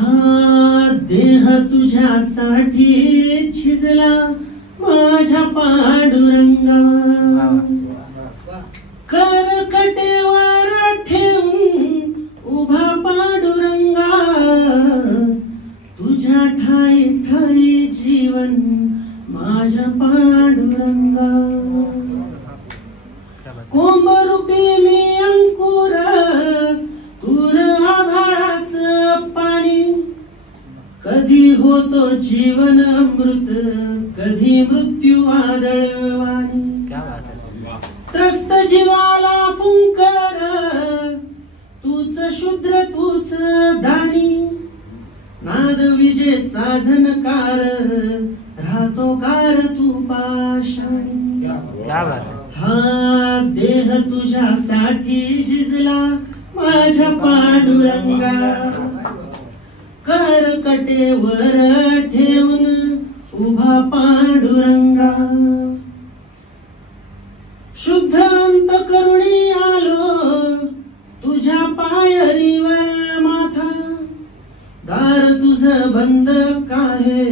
हा देह तुझ्यासाठी झिजला माझ्या पांडुरंगा, करकटेवर ठेवून उभा पांडुरंगा, तुझ्या ठाई ठाई जीवन माझ्या पांडुरंगा. कोंबरूपी मी अंकुर, तूर आभाळाच पाणी, कधी होतो जीवन अमृत, कधी मृत्यू वादळवाणी. त्रस्त जीवाला फुंकर, तूच शूद्र तूच दानी, नाद विजेचा झनकार, राहतो कार तू पाषाणी. हा देह तुझ्यासाठी झिजला माझ्या पांडुरंगा, करकटेवर ठेवून उभा पांडुरंगा. शुद्ध अंतकरुणी आलो तुझ्या पायरीवर माथा, दार तुझ बंद काहे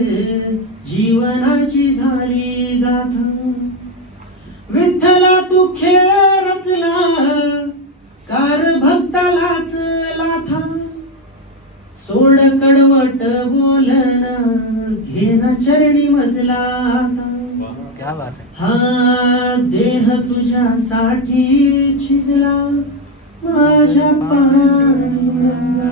जीवनाची झाली गाथा. विठ्ठला तू खेळ रचला कार भक्तालाच लाथा, सोड कडवट बोलन घेना चरणी मजला. हा देह तुझ्यासाठी झिजला माझ्या पांडुरंगा.